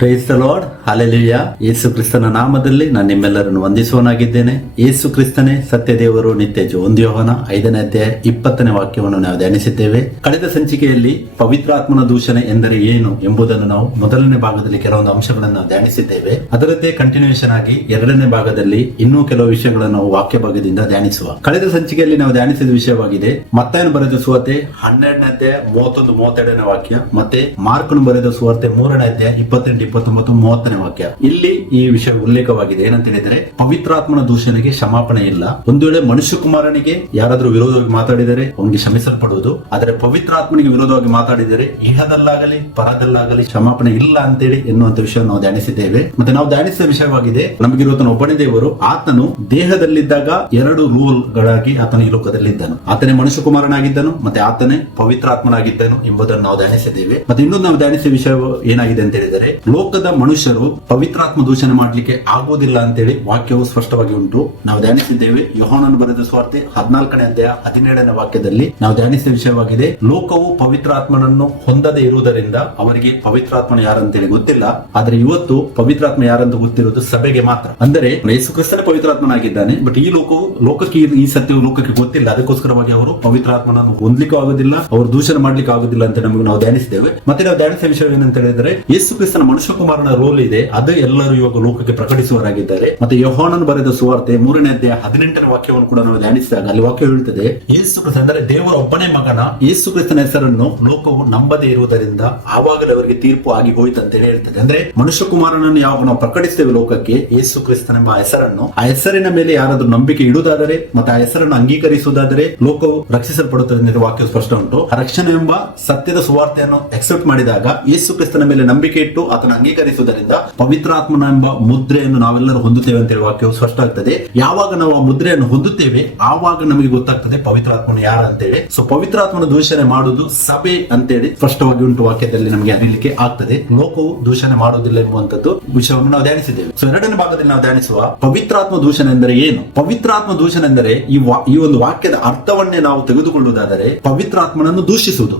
Price the lord, hallelujah. Yesu ಕ್ರಿಸ್ತನ ನಾಮದಲ್ಲಿ ನಾನು ನಿಮ್ಮೆಲ್ಲರನ್ನು ವಂದಿಸುವನಾಗಿದ್ದೇನೆ. ಯೇಸು ಕ್ರಿಸ್ತನೇ ಸತ್ಯ ದೇವರು, ನಿತ್ಯ ಜೀವ. 1 ಯೋಹಾನ 5ನೇ ಅಧ್ಯಾಯ 20ನೇ ವಾಕ್ಯವನ್ನು ನಾವು ಧ್ಯಾನಿಸಿದ್ದೇವೆ. ಕಳೆದ ಸಂಚಿಕೆಯಲ್ಲಿ ಪವಿತ್ರಾತ್ಮನ ದೂಷಣೆ ಎಂದರೆ ಏನು ಎಂಬುದನ್ನು ನಾವು ಮೊದಲನೇ ಭಾಗದಲ್ಲಿ ಕೆಲವೊಂದು ಅಂಶಗಳನ್ನು ಧ್ಯಾನಿಸಿದ್ದೇವೆ. ಅದರದ್ದೇ ಕಂಟಿನ್ಯೂಷನ್ ಆಗಿ 2ನೇ ಭಾಗದಲ್ಲಿ ಇನ್ನೂ ಕೆಲವು ವಿಷಯಗಳನ್ನು ನಾವು ವಾಕ್ಯ ಭಾಗದಿಂದ ಧ್ಯಾನಿಸುವ. ಕಳೆದ ಸಂಚಿಕೆಯಲ್ಲಿ ನಾವು ಧ್ಯಾನಿಸಿದ ವಿಷಯವಾಗಿದೆ ಮತ್ತಾಯನು ಬರೆದ ಸುವಾರ್ತೆ 12ನೇ ಅಧ್ಯಾಯ 31-32ನೇ ವಾಕ್ಯ, ಮತ್ತೆ ಮಾರ್ಕನು ಬರೆದ ಸುವಾರ್ತೆ 3ನೇ ಅಧ್ಯಾಯ 28, 29, 30ನೇ ವಾಕ್ಯ. ಇಲ್ಲಿ ಈ ವಿಷಯ ಉಲ್ಲೇಖವಾಗಿದೆ. ಏನಂತ ಹೇಳಿದ್ರೆ, ಪವಿತ್ರಾತ್ಮನ ದೂಷಣೆಗೆ ಕ್ಷಮಾಪಣೆ ಇಲ್ಲ. ಒಂದು ವೇಳೆ ಮನುಷ್ಯ ಕುಮಾರನಿಗೆ ಯಾರಾದ್ರೂ ವಿರೋಧವಾಗಿ ಮಾತಾಡಿದರೆ ಅವನಿಗೆ ಕ್ಷಮಿಸಲ್ಪಡುವುದು, ಆದರೆ ಪವಿತ್ರಾತ್ಮನಿಗೆ ವಿರೋಧವಾಗಿ ಮಾತಾಡಿದರೆ ಇಹದಲ್ಲಾಗಲಿ ಪರದಲ್ಲಾಗಲಿ ಕ್ಷಮಾಪಣೆ ಇಲ್ಲ ಅಂತೇಳಿ ಎನ್ನುವಂತ ವಿಷಯ ನಾವು ಧ್ಯಾನಿಸಿದ್ದೇವೆ. ಮತ್ತೆ ನಾವು ಧ್ಯಾನಿಸಿದ ವಿಷಯವಾಗಿದೆ, ನಮಗಿರುವತನ ಒಬ್ಬನೇ ದೇವರು, ಆತನು ದೇಹದಲ್ಲಿದ್ದಾಗ 2 ರೂಲ್ಗಳಾಗಿ ಆತನ ಈ ಲೋಕದಲ್ಲಿದ್ದನು. ಆತನೇ ಮನುಷ್ಯ ಕುಮಾರನಾಗಿದ್ದನು, ಮತ್ತೆ ಆತನೇ ಪವಿತ್ರಾತ್ಮನಾಗಿದ್ದನು ಎಂಬುದನ್ನು ನಾವು ಧ್ಯಾನಿಸಿದ್ದೇವೆ. ಮತ್ತೆ ಇನ್ನೊಂದು ನಾವು ಧ್ಯಾನಿಸಿದ ವಿಷಯ ಏನಾಗಿದೆ ಅಂತ ಹೇಳಿದರೆ, ಲೋಕದ ಮನುಷ್ಯರು ಪವಿತ್ರಾತ್ಮ ದೂಷಣೆ ಮಾಡ್ಲಿಕ್ಕೆ ಆಗುವುದಿಲ್ಲ ಅಂತೇಳಿ ವಾಕ್ಯವು ಸ್ಪಷ್ಟವಾಗಿ ಉಂಟು. ನಾವು ಧ್ಯಾನಿಸಿದ್ದೇವೆ. ಯೋಹಾನನು ಬರೆದ ಸುವಾರ್ತೆ 14ನೇ ಅಧ್ಯಾಯ 17ನೇ ವಾಕ್ಯದಲ್ಲಿ ನಾವು ಧ್ಯಾನಿಸಿದ ವಿಷಯವಾಗಿದೆ, ಲೋಕವು ಪವಿತ್ರಾತ್ಮನನ್ನು ಹೊಂದದೇ ಇರುವುದರಿಂದ ಅವರಿಗೆ ಪವಿತ್ರಾತ್ಮನ ಯಾರಂತೇಳಿ ಗೊತ್ತಿಲ್ಲ. ಆದ್ರೆ ಇವತ್ತು ಪವಿತ್ರಾತ್ಮ ಯಾರಂತ ಗೊತ್ತಿರೋದು ಸಭೆಗೆ ಮಾತ್ರ. ಅಂದರೆ ಯೇಸು ಕ್ರಿಸ್ತನೇ ಪವಿತ್ರಾತ್ಮನಾಗಿದ್ದಾನೆ, ಬಟ್ ಈ ಲೋಕಕ್ಕೆ ಈ ಸತ್ಯವು ಲೋಕಕ್ಕೆ ಗೊತ್ತಿಲ್ಲ. ಅದಕ್ಕೋಸ್ಕರವಾಗಿ ಅವರು ಪವಿತ್ರಾತ್ಮನನ್ನು ಹೊಂದಲಿಕ್ಕೂ ಆಗುದಿಲ್ಲ, ಅವರು ದೂಷಣೆ ಮಾಡ್ಲಿಕ್ಕೆ ಆಗುದಿಲ್ಲ ಅಂತ ನಮಗೆ ನಾವು ಧ್ಯಾನಿಸಿದ್ದೇವೆ. ಮತ್ತೆ ನಾವು ಧ್ಯಾನಿಸಿದ ವಿಷಯ ಏನಂತ ಹೇಳಿದ್ರೆ, ಯೇಸು ಕ್ರಿಸ್ತನ ಮನುಷ್ಯ ಕುಮಾರನ ರೋಲ್ ಇದೆ, ಅದು ಎಲ್ಲರೂ ಇವಾಗ ಲೋಕಕ್ಕೆ ಪ್ರಕಟಿಸುವವರಾಗಿದ್ದಾರೆ. ಮತ್ತೆ ಯೋಹಾನನು ಬರೆದ ಸುವಾರ್ತೆ 3ನೇ ಅಧ್ಯಾಯ 18ನೇ ವಾಕ್ಯವನ್ನು ಕೂಡ ನಾವು ಧ್ಯಾನಿಸಿದಾಗ ಅಲ್ಲಿ ವಾಕ್ಯ ಹೇಳುತ್ತದೆ, ಯೇಸು ಕ್ರಿಸ್ತ ಅಂದರೆ ದೇವರ ಒಬ್ಬನೇ ಮಗನ ಯೇಸು ಕ್ರಿಸ್ತನ ಹೆಸರನ್ನು ಲೋಕವು ನಂಬದೇ ಇರುವುದರಿಂದ ಆವಾಗಲೇ ಅವರಿಗೆ ತೀರ್ಪು ಆಗಿ ಹೋಯ್ತು ಅಂತ ಹೇಳ್ತದೆ. ಅಂದ್ರೆ ಮನುಷ್ಯ ಕುಮಾರನನ್ನು ಯಾವಾಗ ನಾವು ಪ್ರಕಟಿಸ್ತೇವೆ ಲೋಕಕ್ಕೆ, ಯೇಸು ಕ್ರಿಸ್ತನೆಂಬ ಹೆಸರನ್ನು, ಆ ಹೆಸರಿನ ಮೇಲೆ ಯಾರಾದ್ರೂ ನಂಬಿಕೆ ಇಡುವುದಾದರೆ ಮತ್ತೆ ಆ ಹೆಸರನ್ನು ಅಂಗೀಕರಿಸುವುದಾದರೆ ಲೋಕವು ರಕ್ಷಿಸಲ್ಪಡುತ್ತದೆ ಎಂದು ವಾಕ್ಯ ಸ್ಪಷ್ಟ ಉಂಟು. ರಕ್ಷಣೆ ಎಂಬ ಸತ್ಯದ ಸುವಾರ್ತೆಯನ್ನು ಎಕ್ಸೆಪ್ಟ್ ಮಾಡಿದಾಗ, ಯೇಸು ಕ್ರಿಸ್ತನ ಮೇಲೆ ನಂಬಿಕೆ ಇಟ್ಟು ಆತನ ಅಂಗೀಕರಿಸುವುದರಿಂದ ಪವಿತ್ರಾತ್ಮನ ಎಂಬ ಮುದ್ರೆಯನ್ನು ನಾವೆಲ್ಲರೂ ಹೊಂದುತ್ತೇವೆ ಅಂತ ಹೇಳಿ ವಾಕ್ಯವು ಸ್ಪಷ್ಟ ಆಗ್ತದೆ. ಯಾವಾಗ ನಾವು ಆ ಮುದ್ರೆಯನ್ನು ಹೊಂದುತ್ತೇವೆ ಆವಾಗ ನಮಗೆ ಗೊತ್ತಾಗ್ತದೆ ಪವಿತ್ರಾತ್ಮನು ಯಾರು ಅಂತೇಳಿ. ಸೊ ಪವಿತ್ರಾತ್ಮನ ದೂಷಣೆ ಮಾಡುವುದು ಸಭೆ ಅಂತೇಳಿ ಸ್ಪಷ್ಟವಾಗಿ ಉಂಟು ವಾಕ್ಯದಲ್ಲಿ ನಮಗೆ ಅರಿಯಲಿಕ್ಕೆ ಆಗ್ತದೆ. ಲೋಕವು ದೂಷಣೆ ಮಾಡುವುದಿಲ್ಲ ಎಂಬುವಂತದ್ದು ವಿಷಯವನ್ನು ನಾವು ಧ್ಯಾನಿಸಿದ್ದೇವೆ. ಸೊ 2ನೇ ಭಾಗದಲ್ಲಿ ನಾವು ಧ್ಯಾನಿಸುವ ಪವಿತ್ರಾತ್ಮ ದೂಷಣೆ ಎಂದರೆ ಏನು. ಪವಿತ್ರಾತ್ಮ ದೂಷಣೆ ಎಂದರೆ ಈ ಒಂದು ವಾಕ್ಯದ ಅರ್ಥವನ್ನೇ ನಾವು ತೆಗೆದುಕೊಳ್ಳುವುದಾದರೆ, ಪವಿತ್ರಾತ್ಮನನ್ನು ದೂಷಿಸುವುದು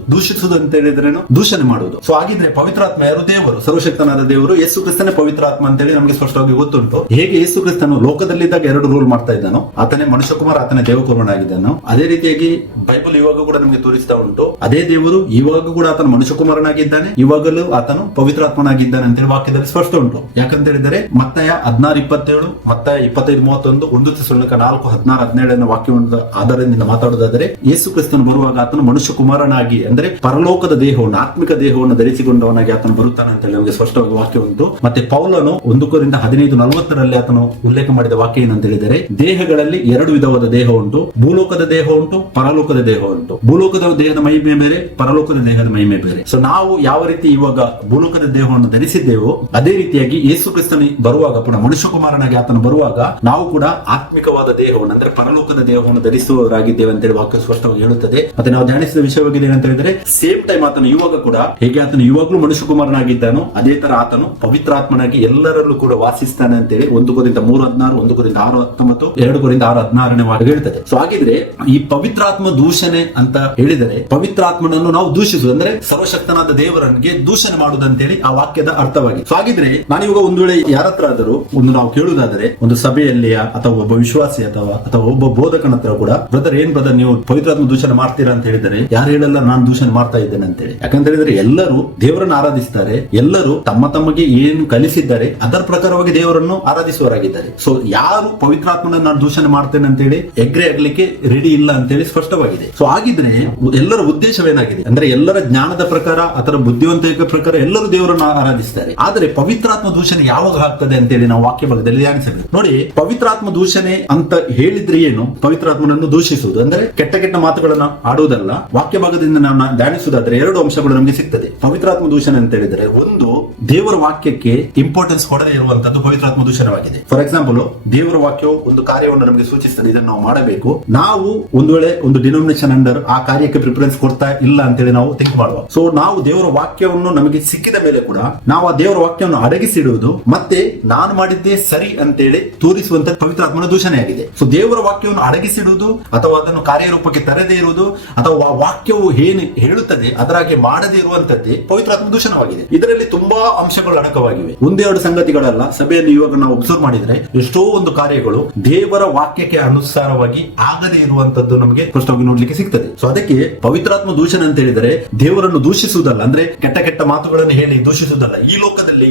ಅಂತ ಹೇಳಿದ್ರೇನು, ದೂಷಣೆ ಮಾಡುವುದು. ಸೊ ಹಾಗಿದ್ರೆ ಪವಿತ್ರಾತ್ಮ ಯಾರು? ದೇವರು, ಸರ್ವಶಕ್ತನಾದ ದೇವರು. ಯೇಸು ಕ್ರಿಸ್ತನೇ ಪವಿತ್ರಾತ್ಮ ಅಂತೇಳಿ ನಮಗೆ ಸ್ಪಷ್ಟವಾಗಿ ಗೊತ್ತುಂಟು. ಹೇಗೆ ಯೇಸು ಕ್ರಿಸ್ತನು ಲೋಕದಲ್ಲಿದ್ದಾಗ 2 ರೂಲ್ ಮಾಡ್ತಾ ಇದ್ದಾನೋ, ಆತನೇ ಮನುಷ್ಯ ಕುಮಾರ, ಆತನೇ ದೇವಕುಮಾರನಾಗಿದ್ದಾನೋ, ಅದೇ ರೀತಿಯಾಗಿ ಬೈಬಲ್ ಇವಾಗ ಕೂಡ ನಮಗೆ ತೋರಿಸ್ತಾ ಉಂಟು, ಅದೇ ದೇವರು ಇವಾಗ ಕೂಡ ಆತನ ಮನುಷ್ಯ ಕುಮಾರನಾಗಿದ್ದಾನೆ, ಇವಾಗಲೂ ಆತನು ಪವಿತ್ರಾತ್ಮನಾಗಿದ್ದಾನೆ ಅಂತೇಳಿ ವಾಕ್ಯದಲ್ಲಿ ಸ್ಪಷ್ಟ ಉಂಟು. ಯಾಕಂತ ಹೇಳಿದರೆ ಮತ್ತಾಯ 16:27, ಮತ್ತಾಯ 25:31, 1 ತೆಸಲೋನಿಕ 4:16-17 ವಾಕ್ಯದ ಆಧಾರದಿಂದ ಮಾತಾಡುವುದಾದರೆ, ಯೇಸು ಕ್ರಿಸ್ತನು ಬರುವಾಗ ಆತನು ಮನುಷ್ಯ ಕುಮಾರನಾಗಿ, ಅಂದ್ರೆ ಪರಲೋಕದ ದೇಹವನ್ನು, ಆತ್ಮಿಕ ದೇಹವನ್ನು ಧರಿಸಿಕೊಂಡವನಾಗಿ ಆತನು ಬರುತ್ತಾನೆ ಅಂತ ನಮಗೆ ಸ್ಪಷ್ಟವಾಗಿ ವಾಕ್ಯ ಉಂಟು. ಮತ್ತೆ ಪೌಲನು 1 ಕೊರಿಂಥ 15:40 ಆತನು ಉಲ್ಲೇಖ ಮಾಡಿದ ವಾಕ್ಯ ಏನಂತ ಹೇಳಿದರೆ, ದೇಹಗಳಲ್ಲಿ 2 ವಿಧವಾದ ದೇಹ ಉಂಟು, ಭೂಲೋಕದ ದೇಹ ಉಂಟು, ಪರಲೋಕದ ದೇಹ ಉಂಟು. ಭೂಲೋಕದ ದೇಹದ ಮಹಿಮೆ ಬೇರೆ, ಪರಲೋಕದ ದೇಹದ ಮಹಿಮೆ ಬೇರೆ. ಸೊ ನಾವು ಯಾವ ರೀತಿ ಇವಾಗ ಭೂಲೋಕದ ದೇಹವನ್ನು ಧರಿಸಿದ್ದೇವೋ, ಅದೇ ರೀತಿಯಾಗಿ ಯೇಸು ಕ್ರಿಸ್ತನು ಬರುವಾಗ ಪುನಃ ಮನುಷ್ಯ ಕುಮಾರನಾಗಿ ಆತನು ಬರುವಾಗ ನಾವು ಕೂಡ ಆತ್ಮಿಕವಾದ ದೇಹವನ್ನು, ಅಂದ್ರೆ ಪರಲೋಕದ ದೇಹವನ್ನು ಧರಿಸುವವರಾಗಿದ್ದೇವೆ ಅಂತೇಳಿ ವಾಕ್ಯ ಸ್ಪಷ್ಟವಾಗಿ ಹೇಳುತ್ತದೆ. ಮತ್ತೆ ನಾವು ಧ್ಯಾನಿಸಿದ ವಿಷಯವಾಗಿದೆ ಏನಂತ ಹೇಳಿದ್ರೆ, ಸೇಮ್ ಟೈಮ್ ಆತನು ಇವಾಗ ಕೂಡ ಹೇಗೆ ಆತನು ಇವಾಗಲೂ ಮನುಷ್ಯ ಕುಮಾರನಾಗಿದ್ದಾನೋ ಅದೇ ತರ ಆತನು ಪವಿತ್ರಾತ್ಮನಾಗಿ ಎಲ್ಲರಲ್ಲೂ ಕೂಡ ವಾಸಿಸ್ತಾನೆ ಅಂತೇಳಿ 1 ಕೊರಿಂಥ 3:16, 1 ಕೊರಿಂಥ 6:19, 2 ಕೊರಿಂಥ 6:16 ವಾಕ್ಯ ಹೇಳ್ತದೆ. ಸೊ ಹಾಗಿದ್ರೆ ಈ ಪವಿತ್ರಾತ್ಮ ದೂಷಣೆ ಅಂತ ಹೇಳಿದರೆ, ಪವಿತ್ರಾತ್ಮನನ್ನು ನಾವು ದೂಷಿಸುವುದು ಅಂದ್ರೆ ಸರ್ವಶಕ್ತನಾದ ದೇವರನಿಗೆ ದೂಷಣೆ ಮಾಡುವುದು ಅಂತೇಳಿ ಆ ವಾಕ್ಯದ ಅರ್ಥವಾಗಿ. ಸೊ ಹಾಗಿದ್ರೆ ನಾನಿವಾಗ ಒಂದು ವೇಳೆ ಯಾರ ಹತ್ರ ಆದರೂ ಒಂದು ನಾವು ಕೇಳುವುದಾದರೆ, ಒಂದು ಸಭೆಯಲ್ಲಿಯ ಅಥವಾ ಒಬ್ಬ ವಿಶ್ವಾಸಿ ಅಥವಾ ಒಬ್ಬ ಬೋಧಕನ ಹತ್ರ ಕೂಡ, ಬ್ರದರ್ ನೀವು ಪವಿತ್ರಾತ್ಮ ದೂಷಣೆ ಮಾಡ್ತೀರಾ ಅಂತ ಹೇಳಿದರೆ, ಯಾರು ಹೇಳಲ್ಲ ನಾನು ದೂಷಣೆ ಮಾಡ್ತಾ ಇದ್ದೇನೆ ಅಂತೇಳಿ. ಯಾಕಂತ ಹೇಳಿದ್ರೆ ಎಲ್ಲರೂ ದೇವರನ್ನು ಆರಾಧಿಸ್ತಾರೆ, ಎಲ್ಲರೂ ತಮಗೆ ಏನು ಕಲಿಸಿದ್ದಾರೆ ಅದರ ಪ್ರಕಾರವಾಗಿ ದೇವರನ್ನು ಆರಾಧಿಸುವವರಾಗಿದ್ದಾರೆ. ಸೊ ಯಾರು ಪವಿತ್ರಾತ್ಮನ ನಾನು ದೂಷಣೆ ಮಾಡ್ತೇನೆ ಅಂತೇಳಿ ಎಗ್ರೆ ಆಗ್ಲಿಕ್ಕೆ ರೆಡಿ ಇಲ್ಲ ಅಂತೇಳಿ ಸ್ಪಷ್ಟವಾಗಿದೆ. ಸೊ ಹಾಗಿದ್ರೆ ಎಲ್ಲರ ಉದ್ದೇಶವೇನಾಗಿದೆ ಅಂದ್ರೆ, ಎಲ್ಲರ ಜ್ಞಾನದ ಪ್ರಕಾರ ಅಥವಾ ಬುದ್ಧಿವಂತಿಕೆ ಪ್ರಕಾರ ಎಲ್ಲರೂ ದೇವರನ್ನು ಆರಾಧಿಸ್ತಾರೆ. ಆದರೆ ಪವಿತ್ರಾತ್ಮ ದೂಷಣೆ ಯಾವಾಗ ಆಗ್ತದೆ ಅಂತೇಳಿ ನಾವು ವಾಕ್ಯ ಭಾಗದಲ್ಲಿ ಧ್ಯಾನಿಸಬೇಕು. ನೋಡಿ, ಪವಿತ್ರಾತ್ಮ ದೂಷಣೆ ಅಂತ ಹೇಳಿದ್ರೆ ಏನು? ಪವಿತ್ರಾತ್ಮನನ್ನು ದೂಷಿಸುವುದು ಅಂದ್ರೆ ಕೆಟ್ಟ ಮಾತುಗಳನ್ನು ಆಡುವುದಲ್ಲ. ವಾಕ್ಯ ಭಾಗದಿಂದ ನಾವು ಧ್ಯಾನಿಸುವುದಾದ್ರೆ 2 ಅಂಶಗಳು ನಮಗೆ ಸಿಗ್ತದೆ. ಪವಿತ್ರಾತ್ಮ ದೂಷಣೆ ಅಂತ ಹೇಳಿದ್ರೆ, ಒಂದು, ದೇವರ ವಾಕ್ಯಕ್ಕೆ ಇಂಪಾರ್ಟೆನ್ಸ್ ಕೊಡದೇ ಇರುವಂತದ್ದು ಪವಿತ್ರಾತ್ಮ ದೂಷಣವಾಗಿದೆ. ಫಾರ್ ಎಕ್ಸಾಂಪಲ್, ದೇವರ ವಾಕ್ಯವು ಒಂದು ಕಾರ್ಯವನ್ನು ನಮಗೆ ಸೂಚಿಸ್ತದೆ, ಇದನ್ನು ನಾವು ಮಾಡಬೇಕು. ನಾವು ಒಂದು ವೇಳೆ ಒಂದು ಡಿನೋಮಿನೇಷನ್ ಅಂಡರ್ ಆ ಕಾರ್ಯಕ್ಕೆ ಪ್ರಿಫರೆನ್ಸ್ ಕೊಡ್ತಾ ಇಲ್ಲ ಅಂತೇಳಿ ನಾವು ಥಿಂಕ್ ಮಾಡುವ. ಸೊ ನಾವು ದೇವರ ವಾಕ್ಯವನ್ನು ನಮಗೆ ಸಿಕ್ಕಿದ ಮೇಲೆ ಕೂಡ ನಾವು ಆ ದೇವರ ವಾಕ್ಯವನ್ನು ಅಡಗಿಸಿಡುವುದು ಮತ್ತೆ ನಾನು ಮಾಡಿದ್ದೇ ಸರಿ ಅಂತೇಳಿ ತೋರಿಸುವಂತ ಪವಿತ್ರಾತ್ಮನ ದೂಷಣೆ ಆಗಿದೆ. ಸೊ ದೇವರ ವಾಕ್ಯವನ್ನು ಅಡಗಿಸಿಡುವುದು ಅಥವಾ ಅದನ್ನು ಕಾರ್ಯರೂಪಕ್ಕೆ ತರದೇ ಇರುವುದು ಅಥವಾ ವಾಕ್ಯವು ಏನು ಹೇಳುತ್ತದೆ ಅದರಾಗೆ ಮಾಡದೇ ಇರುವಂತದ್ದೇ ಪವಿತ್ರಾತ್ಮ ದೂಷಣವಾಗಿದೆ. ಇದರಲ್ಲಿ ತುಂಬಾ ಅಂಶಗಳು ಅಡಕವಾಗಿವೆ. ಒಂದೆರಡು ಸಂಗತಿಗಳಲ್ಲ. ಸಭೆಯನ್ನು ಇವಾಗ ನಾವು ಅಬ್ಸರ್ವ್ ಮಾಡಿದ್ರೆ ಎಷ್ಟೋ ಒಂದು ಕಾರ್ಯಗಳು ದೇವರ ವಾಕ್ಯಕ್ಕೆ ಅನುಸಾರವಾಗಿ ಆಗದೆ ಇರುವಂತದ್ದು ನಮಗೆ ಸ್ಪಷ್ಟವಾಗಿ ನೋಡ್ಲಿಕ್ಕೆ ಸಿಗ್ತದೆ. ಸೊ ಅದಕ್ಕೆ ಪವಿತ್ರಾತ್ಮ ದೂಷಣೆ ಅಂತ ಹೇಳಿದರೆ ದೇವರನ್ನು ದೂಷಿಸುವುದಲ್ಲ, ಅಂದ್ರೆ ಕೆಟ್ಟ ಕೆಟ್ಟ ಮಾತುಗಳನ್ನು ಹೇಳಿ ದೂಷಿಸುವುದಲ್ಲ. ಈ ಲೋಕದಲ್ಲಿ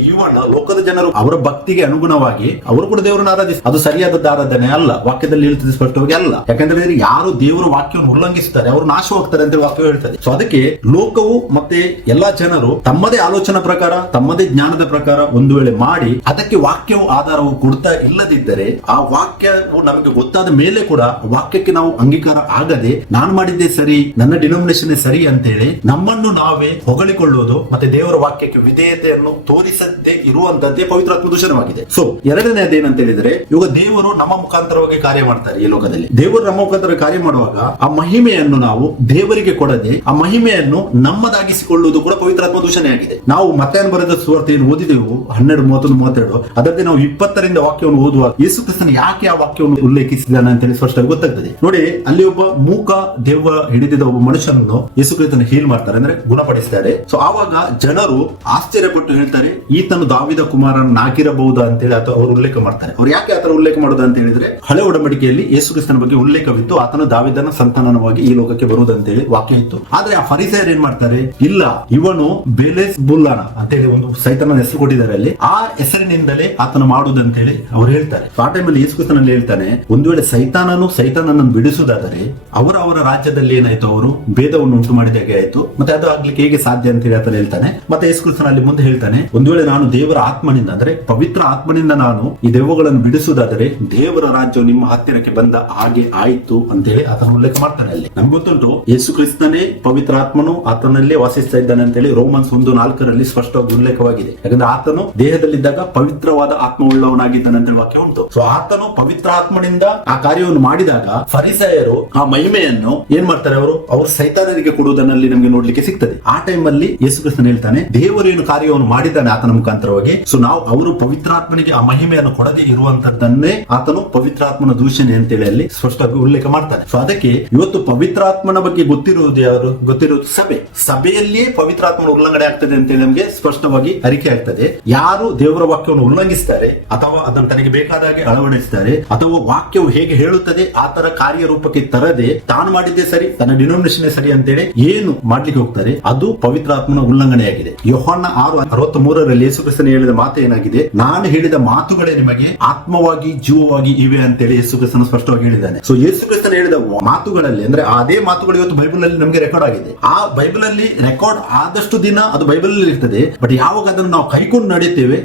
ಲೋಕದ ಜನರು ಅವರ ಭಕ್ತಿಗೆ ಅನುಗುಣವಾಗಿ ಅವರು ಕೂಡ ದೇವರನ್ನು ಆರಾಧಿಸಿ, ಅದು ಸರಿಯಾದ ಆರಾಧನೆ ಅಲ್ಲ. ವಾಕ್ಯದಲ್ಲಿ ಹೇಳ್ತದೆ ಸ್ಪಷ್ಟವಾಗಿ ಅಲ್ಲ. ಯಾಕಂದ್ರೆ ಯಾರು ದೇವರ ವಾಕ್ಯವನ್ನು ಉಲ್ಲಂಘಿಸುತ್ತಾರೆ ಅವರು ನಾಶವಾಗ್ತಾರೆ ಅಂತ ವಾಕ್ಯ ಹೇಳ್ತದೆ. ಸೊ ಅದಕ್ಕೆ ಲೋಕವು ಮತ್ತೆ ಎಲ್ಲಾ ಜನರು ತಮ್ಮದೇ ಆಲೋಚನಾ ಪ್ರಕಾರ ತಮ್ಮದೇ ಜ್ಞಾನದ ಪ್ರಕಾರ ಒಂದು ವೇಳೆ ಮಾಡಿ ಅದಕ್ಕೆ ವಾಕ್ಯವು ಆಧಾರವು ಕೊಡ್ತಾ ಇಲ್ಲದಿದ್ದರೆ, ಆ ವಾಕ್ಯವು ನಮಗೆ ಗೊತ್ತಾದ ಮೇಲೆ ಕೂಡ ವಾಕ್ಯಕ್ಕೆ ನಾವು ಅಂಗೀಕಾರ ಆಗದೆ ನಾನು ಮಾಡಿದ್ದೆ ಸರಿ, ನನ್ನ ಡಿನೋಮಿನೇಷನ್ ಸರಿ ಅಂತೇಳಿ ನಮ್ಮನ್ನು ನಾವೇ ಹೊಗಳಿಕೊಳ್ಳುವುದು ಮತ್ತೆ ದೇವರ ವಾಕ್ಯಕ್ಕೆ ವಿಧೇಯತೆಯನ್ನು ತೋರಿಸದೇ ಇರುವಂತದ್ದೇ ಪವಿತ್ರಾತ್ಮ ದೂಷಣವಾಗಿದೆ. ಸೊ ಎರಡನೇದು ಏನಂತ ಹೇಳಿದ್ರೆ, ಇವಾಗ ದೇವರು ನಮ್ಮ ಮುಖಾಂತರವಾಗಿ ಕಾರ್ಯ ಮಾಡ್ತಾರೆ ಈ ಲೋಕದಲ್ಲಿ. ದೇವರು ನಮ್ಮ ಮುಖಾಂತರ ಕಾರ್ಯ ಮಾಡುವಾಗ ಆ ಮಹಿಮೆಯನ್ನು ನಾವು ದೇವರಿಗೆ ಕೊಡದೆ ಆ ಮಹಿಮೆಯನ್ನು ನಮ್ಮದಾಗಿಸಿಕೊಳ್ಳುವುದು ಕೂಡ ಪವಿತ್ರಾತ್ಮ ದೂಷಣೆ ಆಗಿದೆ. ನಾವು ಮತ್ತೆ ಬರೆದ ಸುವಾರ್ತೆ ಏನು ಓದಿದೆವು 12, 31, 32 ಅದರಲ್ಲಿ ನಾವು 20ರಿಂದ ವಾಕ್ಯವನ್ನು ಓದುವಾಗ ಯೇಸು ಕ್ರಿಸ್ತನು ಯಾಕೆ ಆ ವಾಕ್ಯವನ್ನು ಉಲ್ಲೇಖಿಸಿದ್ದಾನೆ ಅಂತೇಳಿ ಸ್ಪಷ್ಟವಾಗಿ ಗೊತ್ತಾಗ್ತದೆ. ನೋಡಿ, ಅಲ್ಲಿ ಒಬ್ಬ ಮೂಕ ದೆವ್ವ ಹಿಡಿದಿದ್ದ ಒಬ್ಬ ಮನುಷ್ಯನನ್ನು ಯೇಸು ಕ್ರಿಸ್ತನು ಹೀಲ್ ಮಾಡ್ತಾರೆ, ಅಂದ್ರೆ ಗುಣಪಡಿಸ್ತಾರೆ. ಸೊ ಆವಾಗ ಜನರು ಆಶ್ಚರ್ಯಪಟ್ಟು ಹೇಳ್ತಾರೆ, ಈತನು ದಾವಿದ ಕುಮಾರನಾಗಿರಬಹುದಾ ಅಂತೇಳಿ ಅಥವಾ ಅವರು ಉಲ್ಲೇಖ ಮಾಡ್ತಾರೆ. ಅವ್ರು ಯಾಕೆ ಆತರ ಉಲ್ಲೇಖ ಮಾಡೋದು ಅಂತ ಹೇಳಿದ್ರೆ, ಹಳೆ ಒಡಂಬಡಿಕೆಯಲ್ಲಿ ಯೇಸು ಕ್ರಿಸ್ತನ ಬಗ್ಗೆ ಉಲ್ಲೇಖವಿತ್ತು, ಆತನು ದಾವಿದನ ಸಂತಾನವಾಗಿ ಈ ಲೋಕಕ್ಕೆ ಬರುವುದಂತೇಳಿ ವಾಕ್ಯ ಇತ್ತು. ಆದ್ರೆ ಆ ಫರಿಸಾಯರು ಏನ್ ಮಾಡ್ತಾರೆ, ಇಲ್ಲ ಇವನು ಬೆಲೆಸ್ಬುಲ್ಲನ ಅಂತೇಳಿ ಒಂದು ಸೈತಾನನ ಹೆಸರು ಕೊಟ್ಟಿದ್ದಾರೆ, ಅಲ್ಲಿ ಆ ಹೆಸರಿನಿಂದಲೇ ಆತನು ಮಾಡುವುದಂತೇಳಿ ಅವ್ರು ಹೇಳ್ತಾರೆ. ಆ ಟೈಮಲ್ಲಿ ಯೇಸು ಕ್ರಿಸ್ತನಲ್ಲಿ ಹೇಳ್ತಾನೆ, ಒಂದು ವೇಳೆ ಸೈತಾನನನ್ನು ಬಿಡಿಸುವುದಾದರೆ ಅವರ ರಾಜ್ಯದಲ್ಲಿ ಏನಾಯ್ತು, ಅವರು ಭೇದವನ್ನು ಉಂಟು ಮಾಡಿದಾಗೆ ಆಯ್ತು, ಮತ್ತೆ ಅದು ಆಗ್ಲಿಕ್ಕೆ ಹೇಗೆ ಸಾಧ್ಯ ಅಂತ ಹೇಳಿ ಆತನು ಹೇಳ್ತಾನೆ. ಮತ್ತೆ ಯೇಸು ಕ್ರಿಸ್ತನಲ್ಲಿ ಮುಂದೆ ಹೇಳ್ತಾನೆ, ಒಂದು ವೇಳೆ ನಾನು ದೇವರ ಆತ್ಮನಿಂದ ಅಂದ್ರೆ ಪವಿತ್ರ ಆತ್ಮನಿಂದ ನಾನು ಈ ದೆವ್ವಗಳನ್ನು ಬಿಡಿಸುವುದಾದರೆ ದೇವರ ರಾಜ್ಯವು ನಿಮ್ಮ ಹತ್ತಿರಕ್ಕೆ ಬಂದ ಹಾಗೆ ಆಯ್ತು ಅಂತೇಳಿ ಆತನ ಉಲ್ಲೇಖ ಮಾಡ್ತಾನೆ. ಅಲ್ಲಿ ನಮ್ಗೆ ಗೊತ್ತುಂಟು ಯೇಸು ಕ್ರಿಸ್ತನೇ ಪವಿತ್ರ ಆತ್ಮನು ಆತನಲ್ಲೇ ವಾಸಿಸ್ತಾ ಇದ್ದಾನೆ ಅಂತೇಳಿ ರೋಮನ್ಸ್ 1:4 ಸ್ಪಷ್ಟವಾಗಿ ಉಲ್ಲೇಖವಾಗಿದೆ. ಯಾಕಂದ್ರೆ ಆತನು ದೇಹದಲ್ಲಿದ್ದಾಗ ಪವಿತ್ರವಾದ ಆತ್ಮವುಳ್ಳವನಾಗಿದ್ದಾನೆ ಅಂತ ವಾಕ್ಯ ಉಂಟು. ಸೊ ಆತನು ಪವಿತ್ರ ಆತ್ಮನಿಂದ ಆ ಕಾರ್ಯವನ್ನು ಮಾಡಿದಾಗ ಫರಿಸಾಯರು ಆ ಮಹಿಮೆಯನ್ನು ಏನ್ ಮಾಡ್ತಾರೆ, ಅವರು ಸೈತಾನನಿಗೆ ಕೊಡುವುದನ್ನಲ್ಲಿ ನಮಗೆ ನೋಡ್ಲಿಕ್ಕೆ ಸಿಗ್ತದೆ. ಆ ಟೈಮ್ ಅಲ್ಲಿ ಯೇಸು ಕ್ರಿಸ್ತನು ಹೇಳ್ತಾನೆ, ದೇವರು ಏನು ಕಾರ್ಯವನ್ನು ಮಾಡಿದ್ದಾನೆ ಆತನ ಮುಖಾಂತರವಾಗಿ, ಸೊ ನಾವು ಅವರು ಪವಿತ್ರಾತ್ಮನಿಗೆ ಆ ಮಹಿಮೆಯನ್ನು ಕೊಡದೇ ಇರುವಂತದ್ದನ್ನೇ ಆತನು ಪವಿತ್ರಾತ್ಮನ ದೂಷಣೆ ಅಂತೇಳಿ ಅಲ್ಲಿ ಸ್ಪಷ್ಟವಾಗಿ ಉಲ್ಲೇಖ ಮಾಡ್ತಾನೆ. ಸೊ ಅದಕ್ಕೆ ಇವತ್ತು ಪವಿತ್ರಾತ್ಮನ ಬಗ್ಗೆ ಗೊತ್ತಿರುವುದು ಯಾರು, ಗೊತ್ತಿರುವುದು ಸಭೆಯಲ್ಲಿಯೇ ಪವಿತ್ರಾತ್ಮನ ಉಲ್ಲಂಘನೆ ಆಗ್ತದೆ ಅಂತೇಳಿ ನಮಗೆ ಸ್ಪಷ್ಟವಾಗಿ ಅರಿಕೆ ಆಗ್ತದೆ. ಯಾರು ದೇವರ ವಾಕ್ಯವನ್ನು ಉಲ್ಲಂಘಿಸ್ತಾರೆ ಅಥವಾ ಅದನ್ನು ತನಗೆ ಬೇಕಾದ ಹಾಗೆ ಅಳವಡಿಸ್ತಾರೆ ಅಥವಾ ವಾಕ್ಯವು ಹೇಗೆ ಹೇಳುತ್ತದೆ ಆ ತರ ಕಾರ್ಯರೂಪಕ್ಕೆ ತರದೆ ತಾನು ಮಾಡಿದ್ದೇ ಸರಿ, ತನ್ನ ಡಿನೋಮಿನೇಷನ್ ಸರಿ ಅಂತೇಳಿ ಏನು ಮಾಡ್ಲಿಕ್ಕೆ ಹೋಗ್ತಾರೆ, ಅದು ಪವಿತ್ರಾತ್ಮನ ಉಲ್ಲಂಘನೆಯಾಗಿದೆ. ಯೋಹಾನ 6:63 ಯೇಸು ಕ್ರಿಸ್ತನು ಹೇಳಿದ ಮಾತು ಏನಾಗಿದೆ, ನಾನು ಹೇಳಿದ ಮಾತುಗಳೇ ನಿಮಗೆ ಆತ್ಮವಾಗಿ ಜೀವವಾಗಿ ಇವೆ ಅಂತೇಳಿ ಯೇಸು ಕ್ರಿಸ್ತನು ಸ್ಪಷ್ಟವಾಗಿ ಹೇಳಿದ್ದಾನೆ. ಸೊ ಯೇಸು ಕ್ರಿಸ್ತನು ಹೇಳಿದ ಮಾತುಗಳಲ್ಲಿ ಅಂದ್ರೆ ಅದೇ ಮಾತುಗಳು ಇವತ್ತು ಬೈಬಲ್ ಅಲ್ಲಿ ನಮಗೆ ರೆಕಾರ್ಡ್ ಆಗಿದೆ. ಆ ಬೈಬಲ್ ಅಲ್ಲಿ ರೆಕಾರ್ಡ್ ಆದಷ್ಟು ದಿನ ಅದು ಬೈಬಲ್ ಅಲ್ಲಿ ಇರ್ತದೆ. ಬಟ್ ಯಾವಾಗ ಅದನ್ನು ನಾವು ಕೈಕೊಂಡು ನಡೆಯುತ್ತೇವೆ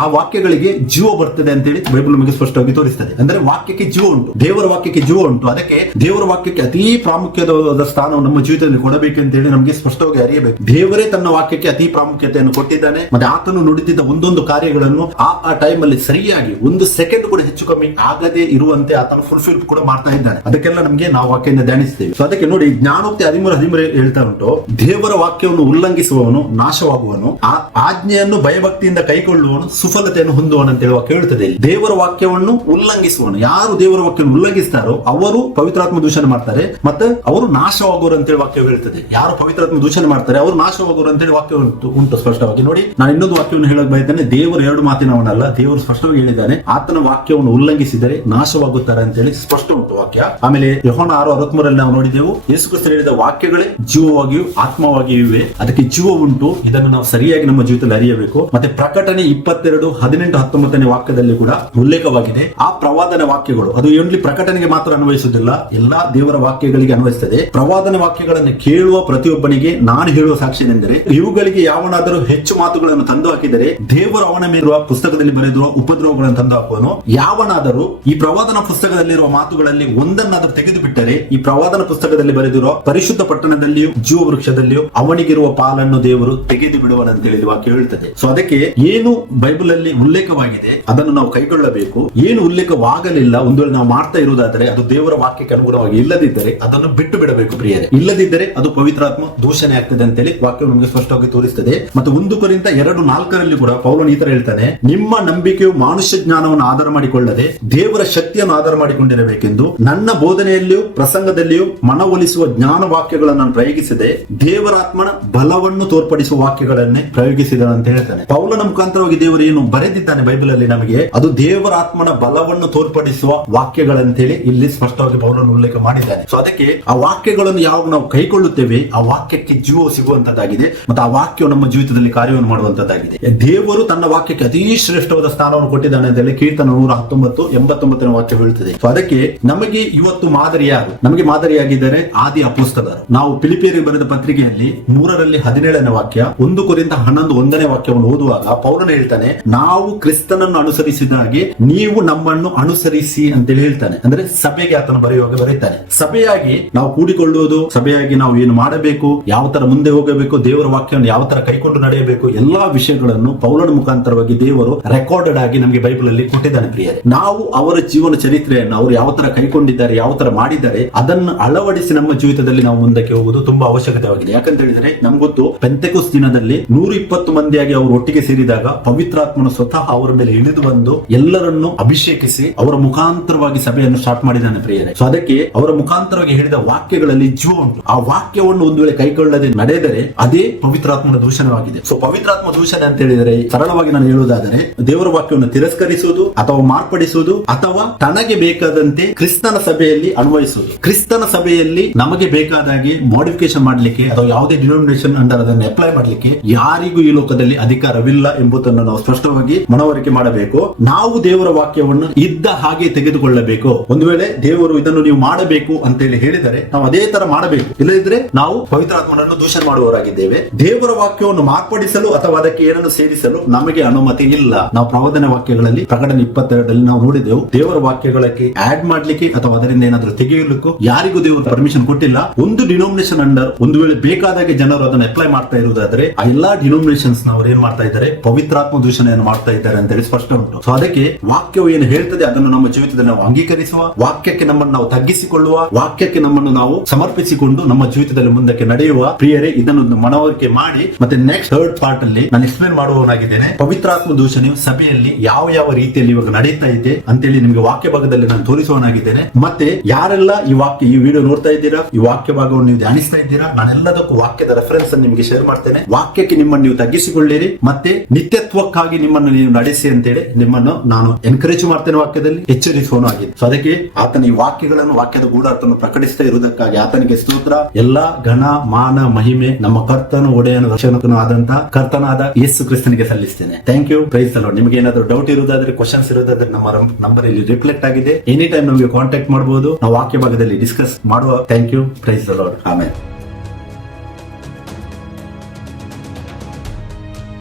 ಆ ವಾಕ್ಯಗಳಿಗೆ ಜೀವ ಬರ್ತದೆ ಅಂತೇಳಿ ಬೈಬಲ್ ನಮಗೆ ಸ್ಪಷ್ಟವಾಗಿ ತೋರಿಸ್ತದೆ. ಅಂದ್ರೆ ವಾಕ್ಯಕ್ಕೆ ಜೀವ ಉಂಟು, ದೇವರ ವಾಕ್ಯಕ್ಕೆ ಜೀವ ಉಂಟು. ಅದಕ್ಕೆ ದೇವರ ವಾಕ್ಯಕ್ಕೆ ಅತಿ ಪ್ರಾಮುಖ್ಯವಾದ ಸ್ಥಾನವನ್ನು ನಮ್ಮ ಜೀವಿತದಲ್ಲಿ ಕೊಡಬೇಕಂತೇಳಿ ನಮಗೆ ಸ್ಪಷ್ಟವಾಗಿ ಅರಿಯಬೇಕು. ದೇವರೇ ತನ್ನ ವಾಕ್ಯಕ್ಕೆ ಅತಿ ಪ್ರಾಮುಖ್ಯತೆಯನ್ನು ಕೊಟ್ಟಿದ್ದಾನೆ. ಮತ್ತೆ ಆತನು ನುಡಿದಿದ್ದ ಒಂದೊಂದು ಕಾರ್ಯಗಳನ್ನು ಆ ಟೈಮ್ ಅಲ್ಲಿ ಸರಿಯಾಗಿ 1 ಸೆಕೆಂಡ್ ಕೂಡ ಹೆಚ್ಚು ಕಮ್ಮಿ ಆಗದೆ ಇರುವಂತೆ ಆತನು ಫುಲ್ಫಿಲ್ ಕೂಡ ಮಾಡ್ತಾ ಇದ್ದಾನೆ. ಅದಕ್ಕೆಲ್ಲ ನಮಗೆ ನಾವು ವಾಕ್ಯದಿಂದ ಧ್ಯಾನಿಸ್ತೇವೆ. ಸೊ ಅದಕ್ಕೆ ನೋಡಿ, ಜ್ಞಾನೋಕ್ತಿ 13:13 ಹೇಳ್ತಾ ಉಂಟು, ದೇವರ ವಾಕ್ಯವನ್ನು ಉಲ್ಲಂಘಿಸುವವನು ನಾಶವಾಗುವನು, ಆ ಆಜ್ಞೆಯನ್ನು ಭಯಭಕ್ತಿಯಿಂದ ಕೈಗೊಳ್ಳುವವನು ಸುಫಲತೆಯನ್ನು ಹೊಂದುವನು ಅಂತ ಹೇಳುವ ಕೇಳುತ್ತದೆ. ದೇವರ ವಾಕ್ಯವನ್ನು ಉಲ್ಲಂಘಿಸುವನು, ಯಾರು ದೇವರ ವಾಕ್ಯವನ್ನು ಉಲ್ಲಂಘಿಸ್ತಾರೋ ಅವರು ಪವಿತ್ರಾತ್ಮ ದೂಷಣೆ ಮಾಡ್ತಾರೆ, ಮತ್ತೆ ಅವರು ನಾಶವಾಗುವರು ಅಂತೇಳಿ ವಾಕ್ಯ ಹೇಳ್ತದೆ. ಯಾರು ಪವಿತ್ರಾತ್ಮ ದೂಷಣೆ ಮಾಡ್ತಾರೆ ಅವರು ನಾಶವಾಗುವರು ಅಂತೇಳಿ ವಾಕ್ಯ ಉಂಟು ಸ್ಪಷ್ಟವಾಗಿ. ನೋಡಿ, ನಾನು ಇನ್ನೊಂದು ವಾಕ್ಯವನ್ನು ಹೇಳಕ್ ಬಯಸ್ತೇನೆ. ದೇವರು 2 ಮಾತಿನವನಲ್ಲ, ದೇವರು ಸ್ಪಷ್ಟವಾಗಿ ಹೇಳಿದ್ದಾನೆ, ಆತನ ವಾಕ್ಯವನ್ನು ಉಲ್ಲಂಘಿಸಿದರೆ ನಾಶವಾಗುತ್ತಾರೆ ಅಂತೇಳಿ ಸ್ಪಷ್ಟ ಉಂಟು ವಾಕ್ಯ. ಆಮೇಲೆ ಯೋಹಾನ 6:63 ನಾವು ನೋಡಿದೆವು, ಯೇಸು ಕ್ರಿಸ್ತನು ಹೇಳಿದ ವಾಕ್ಯಗಳೇ ಜೀವವಾಗಿಯೂ ಆತ್ಮವಾಗಿಯೂ ಇವೆ, ಅದಕ್ಕೆ ಜೀವ ಉಂಟು. ಇದನ್ನು ನಾವು ಸರಿಯಾಗಿ ನಮ್ಮ ಜೀವಿತದಲ್ಲಿ ಅರಿಯಬೇಕು. ಮತ್ತೆ ಪ್ರಕಟಣೆ 22:18-19 ವಾಕ್ಯದಲ್ಲಿ ಕೂಡ ಉಲ್ಲೇಖವಾಗಿದೆ. ಆ ಪ್ರವಾದನ ವಾಕ್ಯಗಳು ಅದು ಓನ್ಲಿ ಪ್ರಕಟಣೆಗೆ ಮಾತ್ರ ಅನ್ವಯಿಸುವುದಿಲ್ಲ, ಎಲ್ಲಾ ದೇವರ ವಾಕ್ಯಗಳಿಗೆ ಅನ್ವಯಿಸುತ್ತದೆ. ಪ್ರವಾದನ ವಾಕ್ಯಗಳನ್ನು ಕೇಳುವ ಪ್ರತಿಯೊಬ್ಬನಿಗೆ ನಾನು ಹೇಳುವ ಸಾಕ್ಷಿಯೆಂದರೆ, ಇವುಗಳಿಗೆ ಯಾವನಾದರೂ ಹೆಚ್ಚು ಮಾತುಗಳನ್ನು ತಂದು ಹಾಕಿದರೆ ದೇವರು ಅವನ ಮೇಲಿರುವ ಪುಸ್ತಕದಲ್ಲಿ ಬರೆದಿರುವ ಉಪದ್ರವಗಳನ್ನು ತಂದು ಹಾಕುವನು. ಯಾವನಾದರೂ ಈ ಪ್ರವಾದನ ಪುಸ್ತಕದಲ್ಲಿರುವ ಮಾತುಗಳಲ್ಲಿ ಒಂದನ್ನಾದರೂ ತೆಗೆದು ಬಿಟ್ಟರೆ ಈ ಪ್ರವಾದನ ಪುಸ್ತಕದಲ್ಲಿ ಬರೆದಿರುವ ಪರಿಶುದ್ಧ ಪಟ್ಟಣದಲ್ಲಿಯೂ ಜೀವ ವೃಕ್ಷದಲ್ಲಿಯೂ ಅವನಿಗಿರುವ ಪಾಲನ್ನು ದೇವರು ತೆಗೆದು ಬಿಡುವನಂತೇಳಿ ವಾಕ್ಯ ಹೇಳ್ತದೆ. ಸೊ ಅದಕ್ಕೆ ಏನು ಬೈಬಲ್ ಅಲ್ಲಿ ಉಲ್ಲೇಖವಾಗಿದೆ ಅದನ್ನು ನಾವು ಕೈಗೊಳ್ಳಬೇಕು. ಏನು ಉಲ್ಲೇಖವಾಗಲಿಲ್ಲ ಒಂದು ವೇಳೆ ನಾವು ಮಾಡ್ತಾ ಇರುವುದಾದರೆ ಅದು ದೇವರ ವಾಕ್ಯಕ್ಕೆ ಅನುಗುಣವಾಗಿ ಇಲ್ಲದಿದ್ದರೆ ಅದನ್ನು ಬಿಟ್ಟು ಬಿಡಬೇಕು ಪ್ರಿಯರೇ. ಇಲ್ಲದಿದ್ದರೆ ಅದು ಪವಿತ್ರಾತ್ಮ ದೂಷಣೆ ಆಗ್ತದೆ ಅಂತೇಳಿ ವಾಕ್ಯ ನಮಗೆ ಸ್ಪಷ್ಟವಾಗಿ ತೋರಿಸ್ತದೆ. ಮತ್ತು 1 ಕೊರಿಂಥ 2:4 ಕೂಡ ಪೌಲನು ಈ ತರ ಹೇಳ್ತಾನೆ, ನಿಮ್ಮ ನಂಬಿಕೆಯು ಮನುಷ್ಯ ಜ್ಞಾನವನ್ನು ಆಧಾರ ಮಾಡಿಕೊಳ್ಳದೆ ದೇವರ ಶಕ್ತಿಯನ್ನು ಆಧಾರ ಮಾಡಿಕೊಂಡಿರಬೇಕೆಂದು ನನ್ನ ಬೋಧನೆಯಲ್ಲಿಯೂ ಪ್ರಸಂಗದಲ್ಲಿಯೂ ಮನವೊಲಿಸುವ ಜ್ಞಾನ ವಾಕ್ಯಗಳನ್ನು ಪ್ರಯೋಗಿಸದೆ ದೇವರಾತ್ಮನ ಬಲವನ್ನು ತೋರ್ಪಡಿಸುವ ವಾಕ್ಯಗಳನ್ನೇ ಪ್ರಯೋಗಿಸಿದ ಕೊಟ್ಟಿದ್ದಾನೆ ಅಂತ ಹೇಳ್ತಾನೆ. ಪೌಲನ ಮುಖಾಂತರವಾಗಿ ದೇವರು ಏನು ಬರೆದಿದ್ದಾನೆ ಬೈಬಲ್ ಅಲ್ಲಿ ನಮಗೆ, ಅದು ದೇವರ ಆತ್ಮನ ಬಲವನ್ನು ತೋರ್ಪಡಿಸುವ ವಾಕ್ಯಗಳಂತೇಳಿ ಇಲ್ಲಿ ಸ್ಪಷ್ಟವಾಗಿ ಪೌಲನು ಉಲ್ಲೇಖ ಮಾಡಿದ್ದಾನೆ. ಸೊ ಅದಕ್ಕೆ ಆ ವಾಕ್ಯಗಳನ್ನು ಯಾವಾಗ ನಾವು ಕೈಕೊಳ್ಳುತ್ತೇವೆ ಆ ವಾಕ್ಯಕ್ಕೆ ಜೀವ ಸಿಗುವಂತದ್ದಾಗಿದೆ ಮತ್ತು ಆ ವಾಕ್ಯವು ನಮ್ಮ ಜೀವಿತದಲ್ಲಿ ಕಾರ್ಯವನ್ನು ಮಾಡುವಂತದ್ದಾಗಿದೆ. ದೇವರು ತನ್ನ ವಾಕ್ಯಕ್ಕೆ ಅತಿ ಶ್ರೇಷ್ಠವಾದ ಸ್ಥಾನವನ್ನು ಕೊಟ್ಟಿದ್ದಾನೆ ಅಂತ ಹೇಳಿ ಕೀರ್ತನ 119:89 ವಾಕ್ಯ ಹೇಳುತ್ತದೆ. ಸೊ ಅದಕ್ಕೆ ನಮಗೆ ಇವತ್ತು ಮಾದರಿ ಯಾರು? ನಮಗೆ ಮಾದರಿಯಾಗಿದ್ದಾರೆ ಆದಿ ಅಪೊಸ್ತಲರು. ನಾವು ಫಿಲಿಪಿಯರಿಗೆ ಬರೆದ ಪತ್ರಿಕೆಯಲ್ಲಿ 3:17 ವಾಕ್ಯ, 1 ಕೊರಿಂಥ 11:1 ವಾಕ್ಯವನ್ನು ಓದುವಾಗ ಪೌಲನು ಹೇಳ್ತಾನೆ, ನಾವು ಕ್ರಿಸ್ತನನ್ನು ಅನುಸರಿಸಿದ ಹಾಗೆ ನೀವು ನಮ್ಮನ್ನು ಅನುಸರಿಸಿ ಅಂತೇಳಿ ಹೇಳ್ತಾನೆ. ಅಂದ್ರೆ ಸಭೆಗೆ ಆತನು ಬರೆಯುವಾಗ ಬರೀತಾನೆ, ಸಭೆಯಾಗಿ ನಾವು ಕೂಡಿಕೊಳ್ಳುವುದು, ಸಭೆಯಾಗಿ ನಾವು ಏನು ಮಾಡಬೇಕು, ಯಾವ ತರ ಮುಂದೆ ಹೋಗಬೇಕು, ದೇವರ ವಾಕ್ಯವನ್ನು ಯಾವ ತರ ಕೈಕೊಂಡು ನಡೆಯಬೇಕು, ಎಲ್ಲಾ ವಿಷಯಗಳನ್ನು ಪೌಲನ ಮುಖಾಂತರವಾಗಿ ದೇವರು ರೆಕಾರ್ಡೆಡ್ ಆಗಿ ನಮಗೆ ಬೈಬಲ್ ಅಲ್ಲಿ ಕೊಟ್ಟಿದ್ದಾನೆ. ಪ್ರಿಯರೇ, ನಾವು ಅವರ ಜೀವನ ಚರಿತ್ರೆಯನ್ನು ಅವರು ಯಾವ ತರ ಕೈಕೊಂಡಿದ್ದಾರೆ, ಯಾವ ತರ ಮಾಡಿದ್ದಾರೆ, ಅದನ್ನು ಅಳವಡಿಸಿ ನಮ್ಮ ಜೀವಿತದಲ್ಲಿ ನಾವು ಮುಂದಕ್ಕೆ ಹೋಗುವುದು ತುಂಬಾ ಅವಶ್ಯಕತೆಯಾಗಿದೆ. ಯಾಕಂತ ಹೇಳಿದ್ರೆ ನಮ್ಗೆ ಗೊತ್ತು, ಪೆಂತೆಕೋಸ್ತ್ ದಿನದಲ್ಲಿ 120 ಮಂದಿಯಾಗಿ ಅವರು ಒಟ್ಟಿಗೆ ಸೇರಿದಾಗ ಪವಿತ್ರಾತ್ಮನು ಸ್ವತಃ ಅವರ ಮೇಲೆ ಇಳಿದು ಬಂದು ಎಲ್ಲರನ್ನು ಅಭಿಷೇಕಿಸಿ ಅವರ ಮುಖಾಂತರವಾಗಿ ಸಭೆಯನ್ನು ಸ್ಟಾರ್ಟ್ ಮಾಡಿದ್ದಾನೆ. ಪ್ರಿಯರೇ, ಸೊ ಅದಕ್ಕೆ ಅವರ ಮುಖಾಂತರವಾಗಿ ಹೇಳಿದ ವಾಕ್ಯಗಳಲ್ಲಿ ಜೀವ ಉಂಟು. ಆ ವಾಕ್ಯವನ್ನು ಒಂದು ವೇಳೆ ಕೈಗೊಳ್ಳದೆ ನಡೆದರೆ ಅದೇ ಪವಿತ್ರಾತ್ಮನ ದೂಷಣವಾಗಿದೆ. ಸೊ ಪವಿತ್ರಾತ್ಮ ದೂಷಣೆ ಅಂತ ಹೇಳಿದರೆ ಸರಳವಾಗಿ ನಾನು ಹೇಳುವುದಾದರೆ ದೇವರ ವಾಕ್ಯವನ್ನು ತಿರಸ್ಕರಿಸುವುದು ಅಥವಾ ಮಾರ್ಪಡಿಸುವುದು ಅಥವಾ ತನಗೆ ಬೇಕಾದಂತೆ ಕ್ರಿಸ್ತನ ಸಭೆಯಲ್ಲಿ ಅನ್ವಯಿಸುವುದು. ಕ್ರಿಸ್ತನ ಸಭೆಯಲ್ಲಿ ನಮಗೆ ಬೇಕಾದಾಗೆ ಮಾಡಿಫಿಕೇಶನ್ ಮಾಡಲಿಕ್ಕೆ ಅಥವಾ ಯಾವುದೇ ಡಿನೋಮಿನೇಷನ್ ಅಂಡರ್ ಅದನ್ನು ಅಪ್ಲೈ ಮಾಡಲಿಕ್ಕೆ ಯಾರಿಗೂ ಈ ಲೋಕದಲ್ಲಿ ಅಧಿಕಾರವಿಲ್ಲ ಎಂಬುದನ್ನು ನಾವು ಸ್ಪಷ್ಟವಾಗಿ ಮನವರಿಕೆ ಮಾಡಬೇಕು. ನಾವು ದೇವರ ವಾಕ್ಯವನ್ನು ಇದ್ದ ಹಾಗೆ ತೆಗೆದುಕೊಳ್ಳಬೇಕು. ಒಂದು ವೇಳೆ ದೇವರು ಇದನ್ನು ನೀವು ಮಾಡಬೇಕು ಅಂತ ಹೇಳಿದರೆ ನಾವು ಅದೇ ತರ ಮಾಡಬೇಕು, ಇಲ್ಲದಿದ್ರೆ ನಾವು ಪವಿತ್ರಾತ್ಮನನ್ನು ದೂಷಣೆ ಮಾಡುವವರಾಗಿದ್ದೇವೆ. ದೇವರ ವಾಕ್ಯವನ್ನು ಮಾರ್ಪಡಿಸಲು ಅಥವಾ ಅದಕ್ಕೆ ಏನನ್ನು ಸೇರಿಸಲು ನಮಗೆ ಅನುಮತಿ ಇಲ್ಲ. ನಾವು ಪ್ರವಾದನೆ ವಾಕ್ಯಗಳಲ್ಲಿ ಪ್ರಕಟಣೆ 22 ನಾವು ನೋಡಿದೆವು, ದೇವರ ವಾಕ್ಯಗಳಿಗೆ ಆಡ್ ಮಾಡ್ಲಿಕ್ಕೆ ಅಥವಾ ಅದರಿಂದ ಏನಾದ್ರೂ ತೆಗೆಯಲಿಕ್ಕೂ ಯಾರಿಗೂ ದೇವರು ಪರ್ಮಿಷನ್ ಕೊಟ್ಟಿಲ್ಲ. ಒಂದು ಡಿನೋಮಿನೇಷನ್ ಅಂಡರ್ ಒಂದು ವೇಳೆ ಬೇಕಾದಾಗೆ ಜನರು ಅದನ್ನು ಅಪ್ಲೈ ಮಾಡ್ತಾ ಇರುವುದಾದ್ರೆ ಆ ಎಲ್ಲಾ ಡಿನೋಮಿನೇಷನ್ಸ್ ನವರು ಏನ್ ಮಾಡ್ತಾ ಇದ್ದಾರೆ, ಪವಿತ್ರಾತ್ಮ ದೂಷಣೆಯನ್ನು ಮಾಡ್ತಾ ಇದ್ದಾರೆ ಅಂತ ಹೇಳಿ ಸ್ಪಷ್ಟ ಉಂಟು. ಸೊ ಅದಕ್ಕೆ ವಾಕ್ಯವು ಏನು ಹೇಳ್ತದೆ ಅದನ್ನು ನಮ್ಮ ಜೀವಿತದಲ್ಲಿ ನಾವು ಅಂಗೀಕರಿಸುವ, ವಾಕ್ಯಕ್ಕೆ ನಮ್ಮನ್ನು ನಾವು ತಗ್ಗಿಸಿಕೊಳ್ಳುವ, ವಾಕ್ಯಕ್ಕೆ ನಮ್ಮನ್ನು ನಾವು ಸಮರ್ಪಿಸಿಕೊಂಡು ನಮ್ಮ ಜೀವಿತದಲ್ಲಿ ಮುಂದಕ್ಕೆ ನಡೆಯುವ. ಪ್ರಿಯರೇ, ಇದನ್ನು ಮನವರಿಕೆ ಮಾಡಿ ಮತ್ತೆ ನೆಕ್ಸ್ಟ್ ಥರ್ಡ್ ಪಾರ್ಟ್ ಅಲ್ಲಿ ನಾನು ಎಕ್ಸ್ಪ್ಲೇನ್ ಮಾಡುವವನಾಗಿದ್ದೇನೆ. ಪವಿತ್ರಾತ್ಮ ದೂಷಣೆಯು ಸಭೆಯಲ್ಲಿ ಯಾವ ಯಾವ ರೀತಿಯಲ್ಲಿ ಇವಾಗ ನಡೀತಾ ಇದೆ ಅಂತೇಳಿ ನಿಮಗೆ ವಾಕ್ಯ ಭಾಗದಲ್ಲಿ ನಾನು ತೋರಿಸುವವನಾಗಿದ್ದೇನೆ. ಮತ್ತೆ ಯಾರೆಲ್ಲ ಈ ವಿಡಿಯೋ ನೋಡ್ತಾ ಇದ್ದೀರಾ, ಈ ವಾಕ್ಯ ಭಾಗವನ್ನು ನೀವು ಧ್ಯಾನಿಸ್ತಾ ಇದ್ದೀರಾ, ನಾನೆಲ್ಲದಕ್ಕೂ ವಾಕ್ಯದ ರೆಫರೆನ್ಸ್ ಅನ್ನು ನಿಮಗೆ ಶೇರ್ ಮಾಡ್ತೇನೆ. ವಾಕ್ಯಕ್ಕೆ ನಿಮ್ಮನ್ನು ನೀವು ತಗ್ಗಿಸಿಕೊಳ್ಳಿರಿ ಮತ್ತೆ ನಿತ್ಯತ್ವಕ್ಕಾಗಿ ನಿಮ್ಮನ್ನು ನೀವು ನಡೆಸಿ ಅಂತೇಳಿ ನಿಮ್ಮನ್ನು ನಾನು ಎನ್ಕರೇಜ್ ಮಾಡ್ತೇನೆ, ವಾಕ್ಯದಲ್ಲಿ ಎಚ್ಚರಿಸುವನಾಗಿದೆ. ಸೊ ಅದಕ್ಕೆ ಆತನ ಈ ವಾಕ್ಯಗಳನ್ನು, ವಾಕ್ಯದ ಗೂಢಾರ್ಥವನ್ನು ಪ್ರಕಟಿಸ್ತಾ ಇರುವುದಕ್ಕಾಗಿ ಆತನಿಗೆ ಸ್ತೋತ್ರ. ಎಲ್ಲಾ ಘನ ಮಾನ ಮಹಿಮೆ ನಮ್ಮ ಕರ್ತನು ಒಡೆಯನು ರಕ್ಷಕನು ಆದಂತ ಕರ್ತನಾದ ಯೇಸು ಕ್ರಿಸ್ತನಿಗೆ ಸಲ್ಲಿಸ್ತೇನೆ. Thank you. Praise the lord. ನಿಮಗೆ ಏನಾದರೂ ಡೌಟ್ ಇರುವುದಾದ್ರೆ, ಕ್ವಶನ್ಸ್ ಇರುವುದಾದ್ರೆ ನಮ್ಮ ನಂಬರ್ ಇಲ್ಲಿ ರಿಫ್ಲೆಕ್ಟ್ ಆಗಿದೆ. ಎನಿ ಟೈಮ್ ನಮಗೆ ಕಾಂಟ್ಯಾಕ್ಟ್ ಮಾಡಬಹುದು, ನಾವು ವಾಕ್ಯ ಭಾಗದಲ್ಲಿ ಡಿಸ್ಕಸ್ ಮಾಡುವ. Thank you. Praise the Lord. Amen.